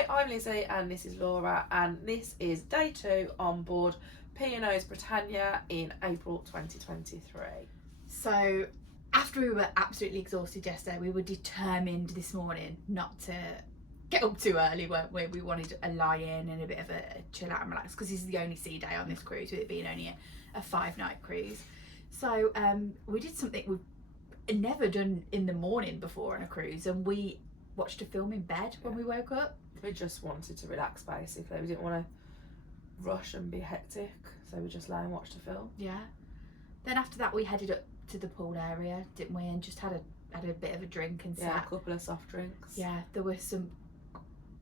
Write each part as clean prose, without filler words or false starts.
Hi, I'm Lizzie and this is Laura, and this is day 2 on board P&O's Britannia in April 2023. So after we were absolutely exhausted yesterday, we were determined this morning not to get up too early, weren't we? We wanted a lie-in and a bit of a chill out and relax, because this is the only sea day on this cruise, with it being only a 5-night cruise. So we did something we've never done in the morning before on a cruise, and we watched a film in bed when we woke up. We just wanted to relax, basically. We didn't want to rush and be hectic, so we just lay and watched a film. Yeah. Then after that we headed up to the pool area, didn't we, and just had a bit of a drink and Yeah, sat. a couple of soft drinks. Yeah, there were some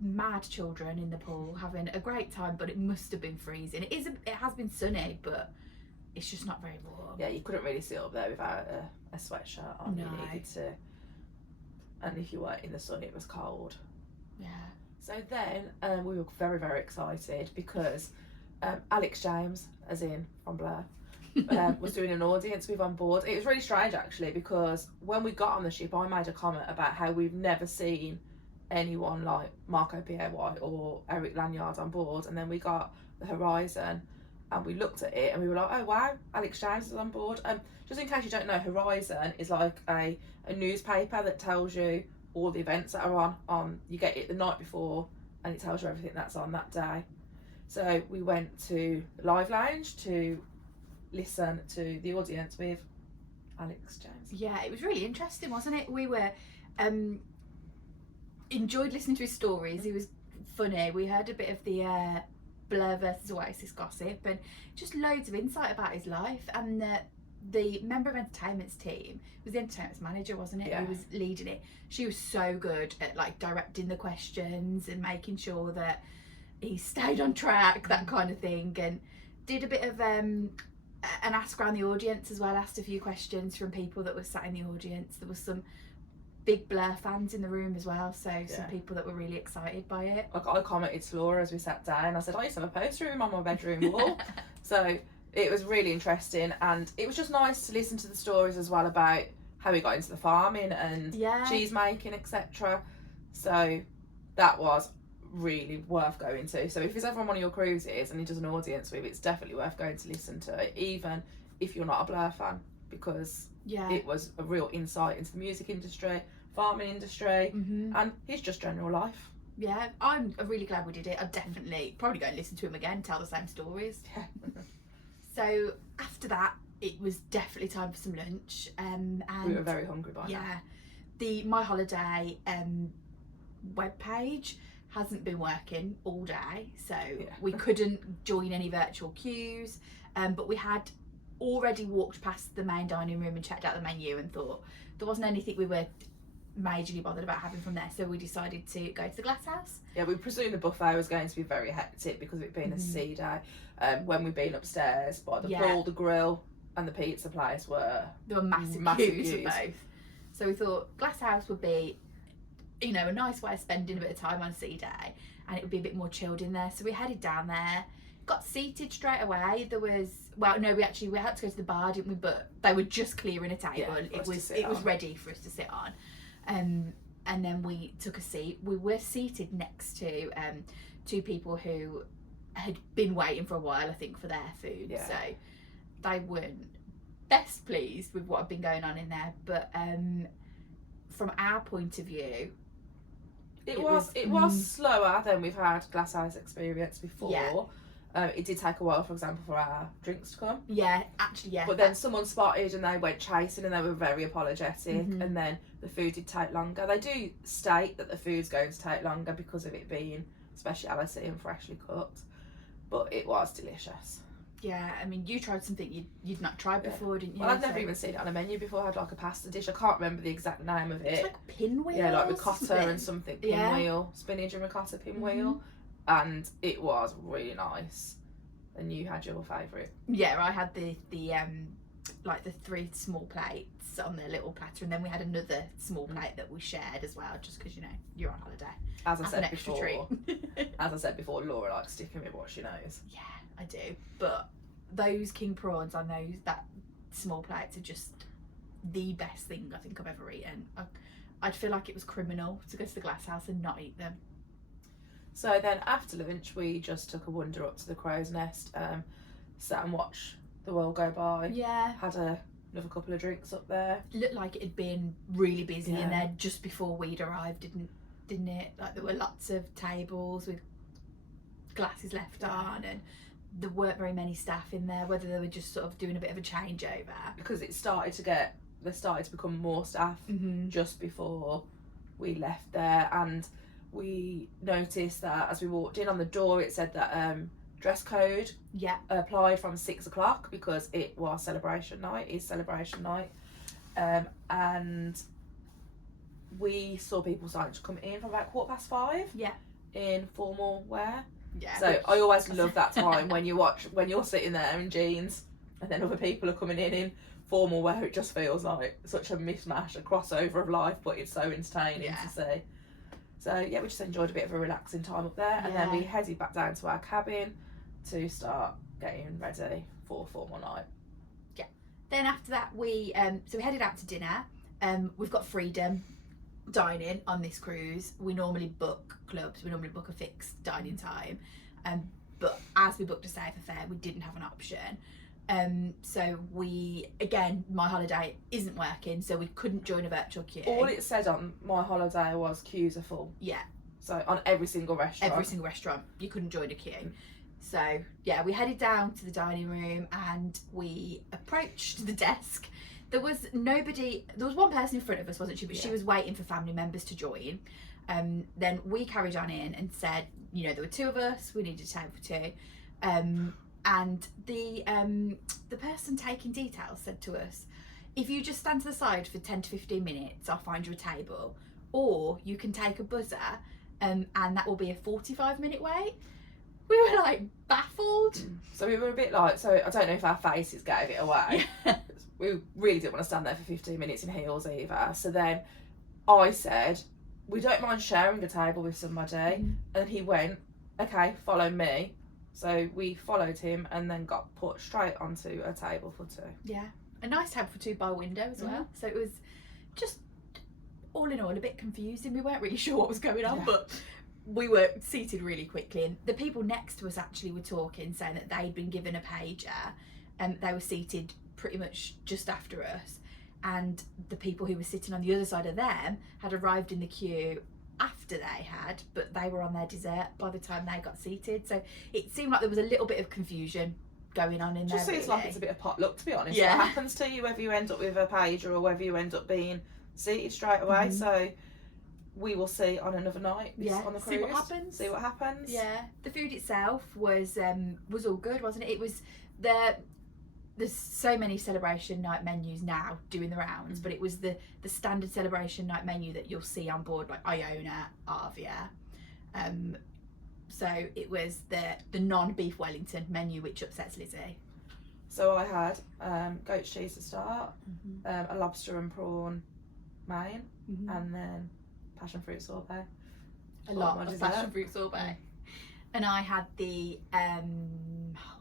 mad children in the pool having a great time, but it must have been freezing. It has been sunny, but it's just not very warm. Yeah, you couldn't really sit up there without a sweatshirt on. No. You needed to, and if you weren't in the sun, it was cold. Yeah. So then we were very, very excited because Alex James, as in from Blur, was doing an audience with on board. It was really strange actually, because when we got on the ship, I made a comment about how we've never seen anyone like Marco P.A. or Eric Lanyard on board, and then we got the Horizon and we looked at it and we were like, oh wow, Alex James is on board. Just in case you don't know, Horizon is like a newspaper that tells you all the events that are on. You get it the night before and it tells you everything that's on that day. So we went to the Live Lounge to listen to the audience with Alex James. Yeah, it was really interesting, wasn't it? We were enjoyed listening to his stories. He was funny. We heard a bit of the Blur versus Oasis gossip and just loads of insight about his life. And the member of entertainment's team was the entertainment's manager, wasn't it? Yeah. Who was leading it. She was so good at like directing the questions and making sure that he stayed on track, that kind of thing, and did a bit of an ask around the audience as well. Asked a few questions from people that were sat in the audience. There was some big Blur fans in the room as well, so some people that were really excited by it. Like I commented to Laura as we sat down, I said I used to have a poster of him on my bedroom wall. So it was really interesting, and it was just nice to listen to the stories as well about how he got into the farming and cheese making, etc. So that was really worth going to. So if he's ever on one of your cruises and he does an audience with, it's definitely worth going to listen to it, even if you're not a Blur fan, because it was a real insight into the music industry, farming industry, and his just general life. Yeah, I'm really glad we did it. I'd definitely probably go and listen to him again, tell the same stories. Yeah. So after that, it was definitely time for some lunch. And we were very hungry by now. Yeah, the My Holiday webpage hasn't been working all day, so we couldn't join any virtual queues. But we had already walked past the main dining room and checked out the menu and thought there wasn't anything we were majorly bothered about having from there, so we decided to go to the Glass House. Yeah, we presumed the buffet was going to be very hectic because of it being a sea day. When we'd been upstairs by the pool, the grill and the pizza place there were massive queues for both. So we thought Glass House would be, you know, a nice way of spending a bit of time on a sea day, and it would be a bit more chilled in there. So we headed down there, got seated straight away. There was, well, no, we had to go to the bar, didn't we? But they were just clearing a table. Yeah, it was ready for us to sit on. And then we took a seat. We were seated next to two people who had been waiting for a while, I think, for their food. Yeah. So they weren't best pleased with what had been going on in there. But from our point of view, it was slower than we've had Glass House experience before. Yeah. It did take a while, for example, for our drinks to come. Yeah, actually, yeah. But then someone spotted and they went chasing and they were very apologetic. And then the food did take longer. They do state that the food's going to take longer because of it being speciality and freshly cooked. But it was delicious. Yeah, I mean, you tried something you'd not tried before, didn't you? Well, I'd never even seen it on a menu before. I had like a pasta dish. I can't remember the exact name of it. It's like pinwheel. Yeah, like ricotta and something. Pinwheel. Spinach and ricotta pinwheel. And it was really nice. And you had your favourite. Yeah, I had the like the 3 small plates on their little platter, and then we had another small plate that we shared as well, just because, you know, you're on holiday. As I said before, Laura likes sticking with what she knows. Yeah, I do. But those king prawns on that small plates are just the best thing I think I've ever eaten. I'd feel like it was criminal to go to the Glass House and not eat them. So then after lunch, we just took a wander up to the Crow's Nest, sat and watched the world go by. Yeah. Had another couple of drinks up there. Looked like it had been really busy Yeah. in there just before we'd arrived, didn't it? Like there were lots of tables with glasses left on, and there weren't very many staff in there, whether they were just sort of doing a bit of a changeover. Because there started to become more staff just before we left there, and we noticed that as we walked in, on the door it said that dress code applied from 6 o'clock because it was celebration night, and we saw people starting to come in from about 5:15 in formal wear. So I always love that time when you're sitting there in jeans and then other people are coming in formal wear. It just feels like such a mishmash, a crossover of life, but it's so entertaining to see. So yeah, we just enjoyed a bit of a relaxing time up there, and then we headed back down to our cabin to start getting ready for formal night. Then after that we headed out to dinner. We've got freedom dining on this cruise. We normally book clubs, we normally book a fixed dining time, but as we booked a safer fare, we didn't have an option. So my holiday isn't working, so we couldn't join a virtual queue. All it said on my holiday was queues are full. So on every single restaurant you couldn't join a queue. So we headed down to the dining room and we approached the desk. There was one person in front of us, wasn't she? But she was waiting for family members to join. Then we carried on in and said, there were two of us, we needed a table for two. And the person taking details said to us, if you just stand to the side for 10 to 15 minutes, I'll find you a table. Or you can take a buzzer and that will be a 45-minute wait. We were like baffled. So we were a bit like, I don't know if our faces gave it away. We really didn't want to stand there for 15 minutes in heels either. So then I said, we don't mind sharing a table with somebody. And he went, okay, follow me. So we followed him and then got put straight onto a table for two. Yeah, a nice table for two by window as well. So it was just, all in all, a bit confusing. We weren't really sure what was going on, but we were seated really quickly. And the people next to us actually were talking, saying that they'd been given a pager and they were seated pretty much just after us. And the people who were sitting on the other side of them had arrived in the queue after they had, but they were on their dessert by the time they got seated. So it seemed like there was a little bit of confusion going on in there. Just seems like it's a bit of potluck, to be honest. Yeah. What happens to you, whether you end up with a pager or whether you end up being seated straight away. So we will see on another night on the cruise. See what happens. Yeah. The food itself was all good, wasn't it? It was there's so many celebration night menus now doing the rounds, but it was the standard celebration night menu that you'll see on board, like Iona, Arvia. So it was the non-beef Wellington menu, which upsets Lizzie. So I had goat's cheese to start, a lobster and prawn main, and then passion fruit sorbet. A lot of passion fruit sorbet. And I had the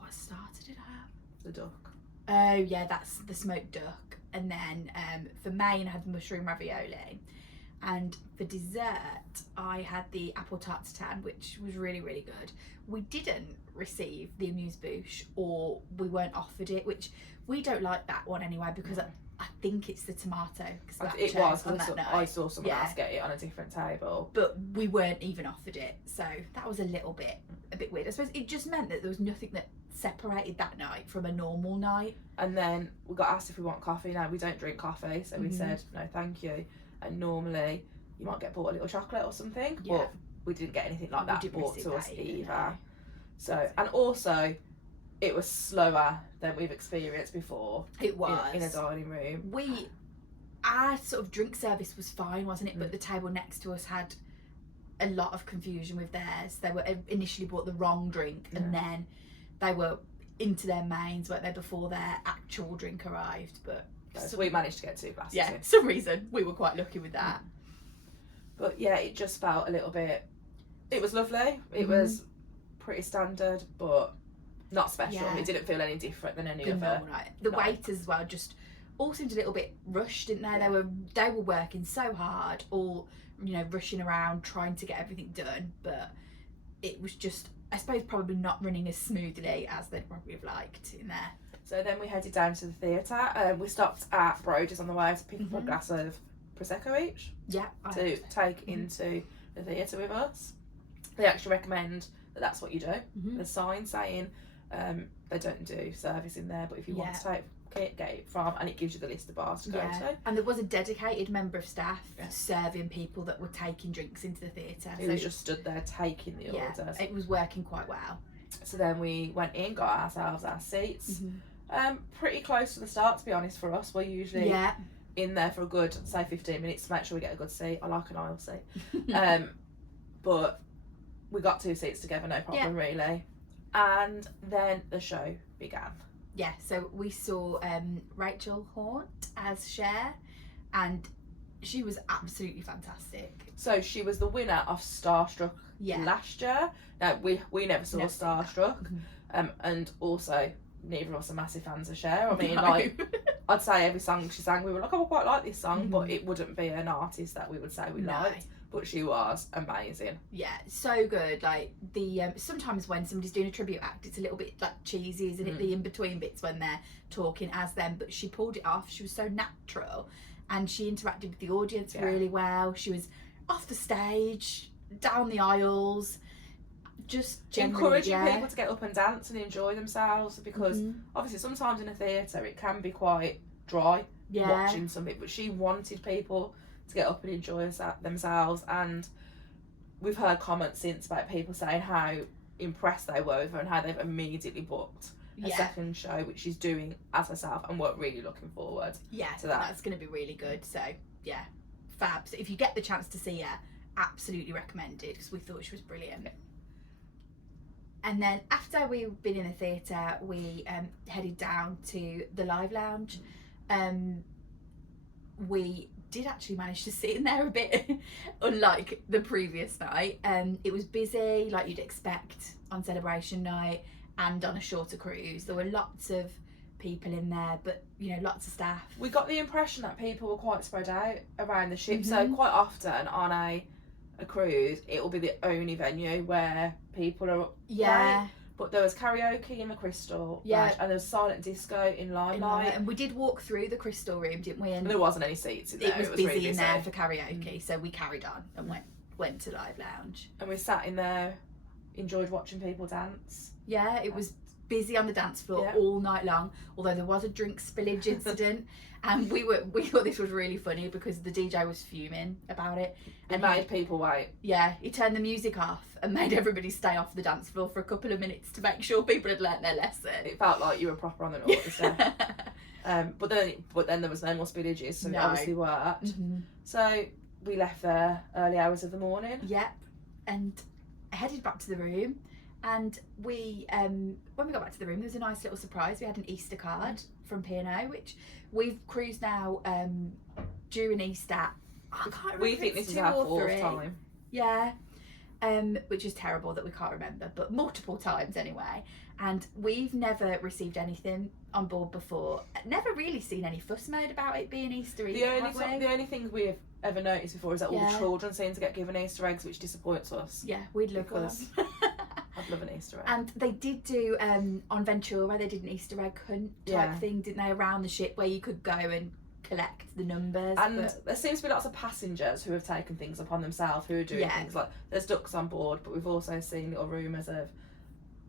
what starter did I have? The duck. Oh yeah, that's the smoked duck. And then for main I had the mushroom ravioli. And for dessert I had the apple tart tatin, which was really, really good. We didn't receive the amuse-bouche, or we weren't offered it, which we don't like that one anyway, because I think it's the tomato. It was, because I saw someone else get it on a different table. But we weren't even offered it, so that was a bit weird. I suppose it just meant that there was nothing that separated that night from a normal night. And then we got asked if we want coffee. Now we don't drink coffee, so we said no thank you. And normally you might get bought a little chocolate or something, but we didn't get anything like that bought to us either. No. So, and also it was slower than we've experienced before. It was in a dining room. Our sort of drink service was fine, wasn't it? But the table next to us had a lot of confusion with theirs. They were initially bought the wrong drink, and then they were into their mains, weren't they, before their actual drink arrived. But so we managed to get 2 glasses. Yeah, for some reason we were quite lucky with that. But yeah, it just felt a little bit. It was lovely. It was pretty standard, but not special. It didn't feel any different than any other. The waiters as well just all seemed a little bit rushed, didn't they? Yeah. They were working so hard, all rushing around trying to get everything done, but it was just, I suppose, probably not running as smoothly as they'd probably have liked in there. So then we headed down to the theatre. We stopped at Bruges on the way to pick up a glass of Prosecco each Yeah. to take into the theatre with us. They actually recommend that that's what you do. The sign saying they don't do service in there, but if you want to get it from, and it gives you the list of bars to go to. And there was a dedicated member of staff serving people that were taking drinks into the theatre. Who was just stood there taking the orders. It was working quite well. So then we went in, got ourselves our seats. Pretty close to the start, to be honest, for us. We're usually in there for a good, say, 15 minutes to make sure we get a good seat. I like an aisle seat. But we got 2 seats together, no problem really. And then the show began. Yeah, so we saw Rachel Haunt as Cher, and she was absolutely fantastic. So she was the winner of Starstruck last year. Now, we never saw Starstruck, and also neither of us are massive fans of Cher. I mean, I'd say every song she sang, we were like, oh, I quite like this song, but it wouldn't be an artist that we would say we liked. But she was amazing. Yeah, so good. Like the sometimes when somebody's doing a tribute act, it's a little bit like cheesy, isn't it? The in between bits when they're talking as them, but she pulled it off. She was so natural, and she interacted with the audience really well. She was off the stage, down the aisles, just encouraging people to get up and dance and enjoy themselves, because obviously sometimes in a theatre it can be quite dry watching something, but she wanted people to get up and enjoy themselves. And we've heard comments since about people saying how impressed they were with her and how they've immediately booked a second show, which she's doing as herself, and we're really looking forward to that. That's going to be really good. So yeah, fab. So if you get the chance to see her, absolutely recommended, because we thought she was brilliant. And then after we've been in the theatre, we headed down to the live lounge. We did actually manage to sit in there a bit, unlike the previous night. It was busy, like you'd expect on celebration night and on a shorter cruise. There were lots of people in there, but lots of staff. We got the impression that people were quite spread out around the ship. So quite often on a cruise, it will be the only venue where people are. Right? But there was karaoke in the Crystal, and there was silent disco in Limelight. And we did walk through the Crystal room, didn't we? And there wasn't any seats in there. It was busy really in there for karaoke, so we carried on and went to live lounge. And we sat in there, enjoyed watching people dance. Yeah, it was busy on the dance floor all night long, although there was a drink spillage incident. And we thought this was really funny because the DJ was fuming about it. And made people wait. Yeah, he turned the music off and made everybody stay off the dance floor for a couple of minutes to make sure people had learnt their lesson. It felt like you were proper on the orchestra. But then there was no more spillages, so it obviously worked. So we left there early hours of the morning. Yep, and headed back to the room. And we, when we got back to the room, there was a nice little surprise. We had an Easter card from P&O, which we've cruised now during Easter. I can't remember. We think this is our 4th time. Yeah, which is terrible that we can't remember, but multiple times anyway. And we've never received anything on board before. Never really seen any fuss made about it being Easter egg. The only thing we've ever noticed before is that all the children seem to get given Easter eggs, which disappoints us. Yeah, we'd love one. I'd love an Easter egg. And they did do on Ventura, they did an Easter egg hunt type thing, didn't they, around the ship where you could go and collect the numbers. And there seems to be lots of passengers who have taken things upon themselves, who are doing things like, there's ducks on board, but we've also seen little rumours of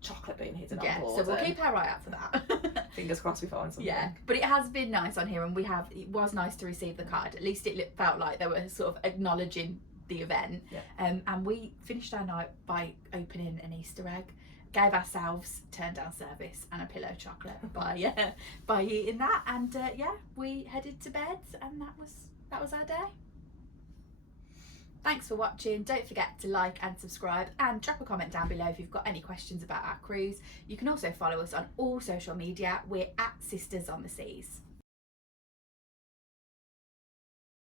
chocolate being hidden on board. So we'll keep our eye out for that. Fingers crossed we find something. Yeah, but it has been nice on here, and it was nice to receive the card. At least it felt like they were sort of acknowledging the event. And we finished our night by opening an Easter egg, gave ourselves turn down service and a pillow chocolate by eating that, and we headed to bed, and that was our day. Thanks for watching. Don't forget to like and subscribe, and drop a comment down below if you've got any questions about our cruise. You can also follow us on all social media. We're at Sisters on the Seas.